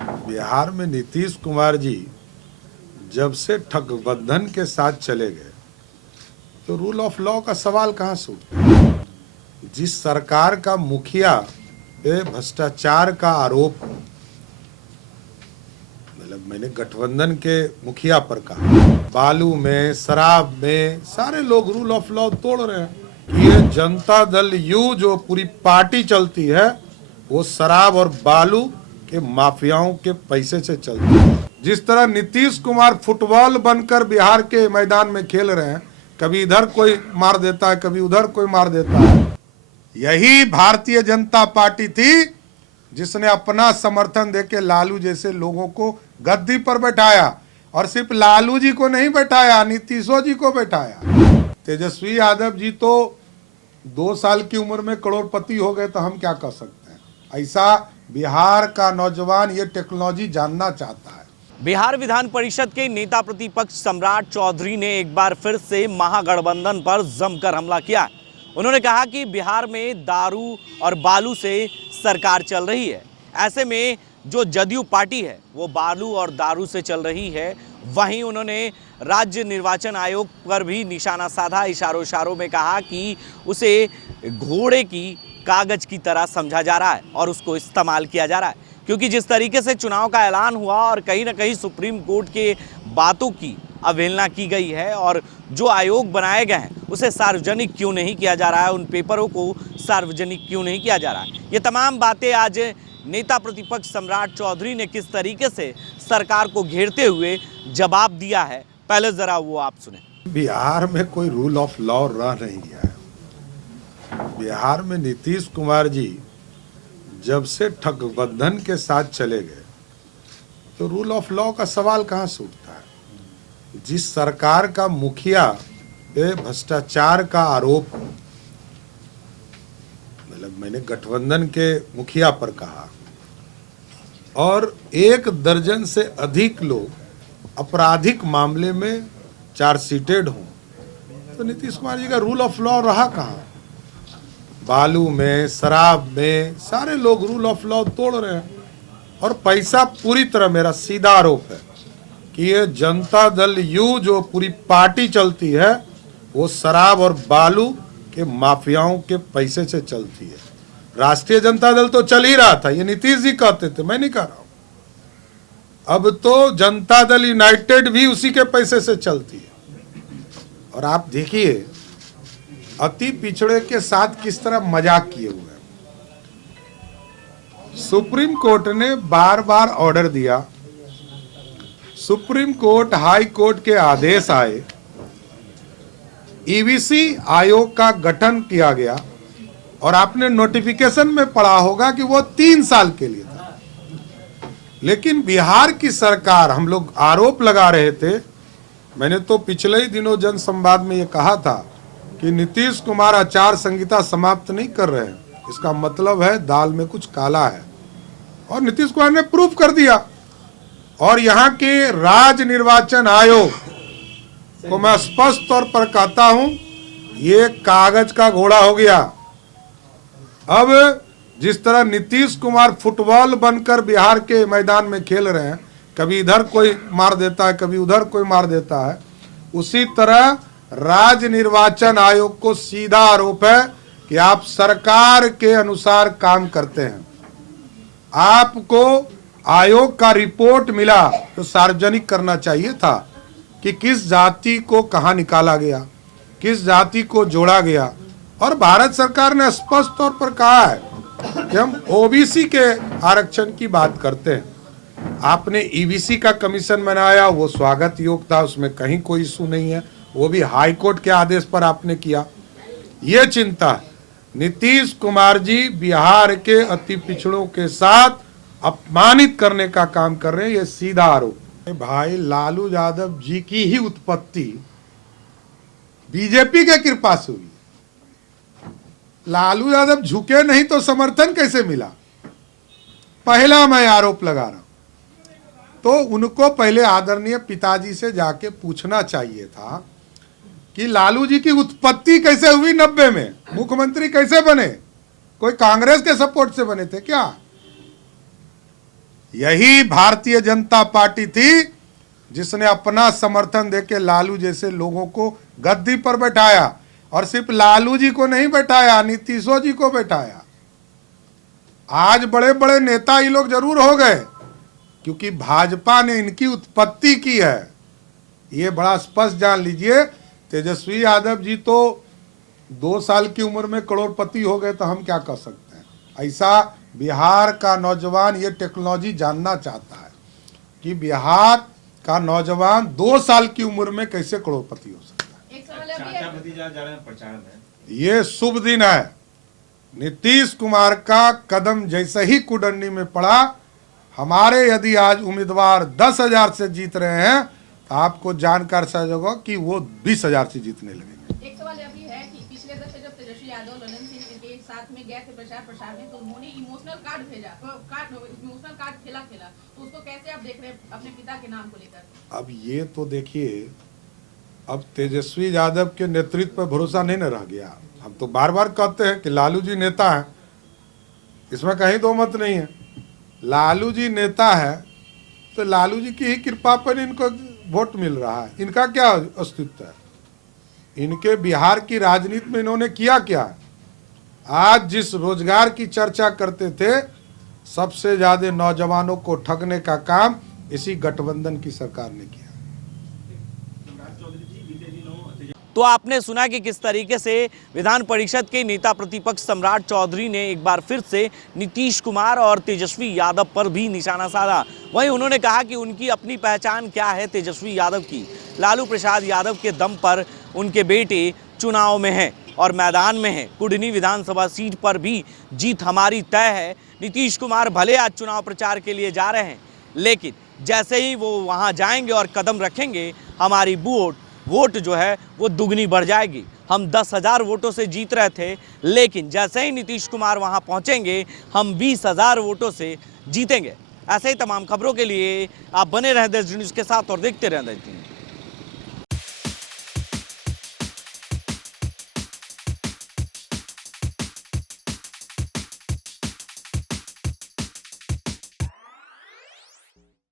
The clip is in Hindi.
बिहार में नीतीश कुमार जी जब से ठगबंधन के साथ चले गए तो रूल ऑफ लॉ का सवाल कहां से उठा। जिस सरकार का मुखिया पे भ्रष्टाचार का आरोप, मतलब मैंने गठबंधन के मुखिया पर कहा, बालू में, शराब में सारे लोग रूल ऑफ लॉ तोड़ रहे हैं कि ये जनता दल यू जो पूरी पार्टी चलती है वो शराब और बालू के माफियाओं के पैसे से चलती है। जिस तरह नीतीश कुमार फुटबॉल बनकर बिहार के मैदान में खेल रहे हैं, कभी इधर कोई मार देता है, कभी उधर कोई मार देता है। यही भारतीय जनता पार्टी थी जिसने अपना समर्थन देके लालू जैसे लोगों को गद्दी पर बैठाया, और सिर्फ लालू जी को नहीं बैठाया, नीतीशो जी को बैठाया। तेजस्वी यादव जी तो 2 साल की उम्र में करोड़पति हो गए, तो हम क्या कर सकते हैं। ऐसा बिहार का नौजवान ये टेक्नोलॉजी जानना चाहता है। बिहार विधान परिषद के नेता प्रतिपक्ष सम्राट चौधरी ने एक बार फिर से महागठबंधन पर जमकर हमला किया। उन्होंने कहा कि बिहार में दारू और बालू से सरकार चल रही है। ऐसे में जो जदयू पार्टी है वो बालू और दारू से चल रही है। वहीं उन्होंने राज्य निर्वाचन आयोग पर भी निशाना साधा। इशारों में कहा कि उसे घोड़े की कागज की तरह समझा जा रहा है और उसको इस्तेमाल किया जा रहा है, क्योंकि जिस तरीके से चुनाव का ऐलान हुआ और कहीं ना कहीं सुप्रीम कोर्ट के बातों की अवहेलना की गई है और जो आयोग बनाए गए हैं उसे सार्वजनिक क्यों नहीं किया जा रहा है, उन पेपरों को सार्वजनिक क्यों नहीं किया जा रहा है। ये तमाम बातें आज नेता प्रतिपक्ष सम्राट चौधरी ने किस तरीके से सरकार को घेरते हुए जवाब दिया है, पहले जरा वो आप सुने। बिहार में कोई रूल ऑफ लॉ रह नहीं गया है। बिहार में नीतीश कुमार जी जब से ठगबंधन के साथ चले गए तो रूल ऑफ लॉ का सवाल कहां से उठता है। जिस सरकार का मुखिया पे भ्रष्टाचार का आरोप, मतलब मैंने गठबंधन के मुखिया पर कहा, और 1 दर्जन से अधिक लोग आपराधिक मामले में चार्जशीटेड हों, तो नीतीश कुमार जी का रूल ऑफ लॉ रहा कहां। बालू में, शराब में सारे लोग रूल ऑफ लॉ तोड़ रहे हैं। और पैसा पूरी तरह, मेरा सीधा आरोप है कि ये जनता दल यू जो पूरी पार्टी चलती है वो शराब और बालू के माफियाओं के पैसे से चलती है। राष्ट्रीय जनता दल तो चल ही रहा था, ये नीतीश जी कहते थे, मैं नहीं कह रहा हूं। अब तो जनता दल यूनाइटेड भी उसी के पैसे से चलती है। और आप देखिए अति पिछड़े के साथ किस तरह मजाक किए हुए हैं। सुप्रीम कोर्ट ने बार बार ऑर्डर दिया, सुप्रीम कोर्ट, हाई कोर्ट के आदेश आए, ईवीसी आयोग का गठन किया गया, और आपने नोटिफिकेशन में पढ़ा होगा कि वो 3 साल के लिए था। लेकिन बिहार की सरकार, हम लोग आरोप लगा रहे थे, मैंने तो पिछले ही दिनों जन संवाद में ये कहा था कि नीतीश कुमार आचार संहिता समाप्त नहीं कर रहे हैं, इसका मतलब है दाल में कुछ काला है। और नीतीश कुमार ने प्रूफ कर दिया। और यहाँ के राज्य निर्वाचन आयोग को मैं स्पष्ट तौर पर कहता हूं, ये कागज का घोड़ा हो गया। अब जिस तरह नीतीश कुमार फुटबॉल बनकर बिहार के मैदान में खेल रहे हैं, कभी इधर कोई मार देता है, कभी उधर कोई मार देता है, उसी तरह राज्य निर्वाचन आयोग को सीधा आरोप है कि आप सरकार के अनुसार काम करते हैं। आपको आयोग का रिपोर्ट मिला तो सार्वजनिक करना चाहिए था कि किस जाति को कहां निकाला गया, किस जाति को जोड़ा गया। और भारत सरकार ने स्पष्ट तौर पर कहा है कि हम ओबीसी के आरक्षण की बात करते हैं। आपने ईवीसी का कमीशन बनाया, वो स्वागत योग्य था, उसमें कहीं कोई इशू नहीं है, वो भी हाई कोर्ट के आदेश पर आपने किया। ये चिंता नीतीश कुमार जी बिहार के अति पिछड़ों के साथ अपमानित करने का काम कर रहे हैं, ये सीधा आरोप। भाई लालू यादव जी की ही उत्पत्ति बीजेपी के कृपा से हुई। लालू यादव झुके नहीं तो समर्थन कैसे मिला, पहला मैं आरोप लगा रहा हूं। तो उनको पहले आदरणीय पिताजी से जाके पूछना चाहिए था कि लालू जी की उत्पत्ति कैसे हुई, 90 में मुख्यमंत्री कैसे बने, कोई कांग्रेस के सपोर्ट से बने थे क्या। यही भारतीय जनता पार्टी थी जिसने अपना समर्थन देके लालू जैसे लोगों को गद्दी पर बैठाया, और सिर्फ लालू जी को नहीं बैठाया, नीतीशो जी को बैठाया। आज बड़े बड़े नेता ये लोग जरूर हो गए क्योंकि भाजपा ने इनकी उत्पत्ति की है, ये बड़ा स्पष्ट जान लीजिए। तेजस्वी यादव जी तो 2 साल की उम्र में करोड़पति हो गए, तो हम क्या कर सकते हैं। ऐसा बिहार का नौजवान ये टेक्नोलॉजी जानना चाहता है कि बिहार का नौजवान 2 साल की उम्र में कैसे करोड़पति हो सकता है। एक सवाल अभी है। भतीजा जा रहे हैं प्रचार में। ये शुभ दिन है। नीतीश कुमार का कदम जैसे ही कुडन्नी में पड़ा, हमारे यदि आज उम्मीदवार 10,000 से जीत रहे हैं तो आपको जानकार समझ होगा कि वो 20,000 से जीतने लगेंगे। एक सवाल अभी है कि पिछले दफे जब तेजस्वी यादव ललन सिंह के साथ में गए थे प्रचार में, तो उन्होंने इमोशनल कार्ड भेजा, इमोशनल कार्ड खेला, तो उसको कैसे आप देख रहे हैं अपने पिता के नाम को लेकर? अब ये तो देखिए, अब तेजस्वी यादव के नेतृत्व पर भरोसा नहीं न रह गया। हम तो बार बार कहते हैं कि लालू जी नेता हैं, इसमें कहीं दो मत नहीं है। लालू जी नेता है तो लालू जी की ही कृपा पर इनको वोट मिल रहा है। इनका क्या अस्तित्व है? इनके बिहार की राजनीति में इन्होंने किया क्या? आज जिस रोजगार की चर्चा करते थे, सबसे ज्यादा नौजवानों को ठगने का काम इसी गठबंधन की सरकार ने किया। तो आपने सुना कि किस तरीके से विधान परिषद के नेता प्रतिपक्ष सम्राट चौधरी ने एक बार फिर से नीतीश कुमार और तेजस्वी यादव पर भी निशाना साधा। वहीं उन्होंने कहा कि उनकी अपनी पहचान क्या है तेजस्वी यादव की। लालू प्रसाद यादव के दम पर उनके बेटे चुनाव में हैं और मैदान में हैं। कुडनी विधानसभा सीट पर भी जीत हमारी तय है। नीतीश कुमार भले आज चुनाव प्रचार के लिए जा रहे हैं, लेकिन जैसे ही वो वहाँ जाएंगे और कदम रखेंगे, हमारी वोट जो है वो दुगनी बढ़ जाएगी। हम 10,000 वोटों से जीत रहे थे, लेकिन जैसे ही नीतीश कुमार वहां पहुंचेंगे, हम 20,000 वोटों से जीतेंगे। ऐसे ही तमाम खबरों के लिए आप बने रहें देश न्यूज़ के साथ और देखते रहें देश न्यूज़।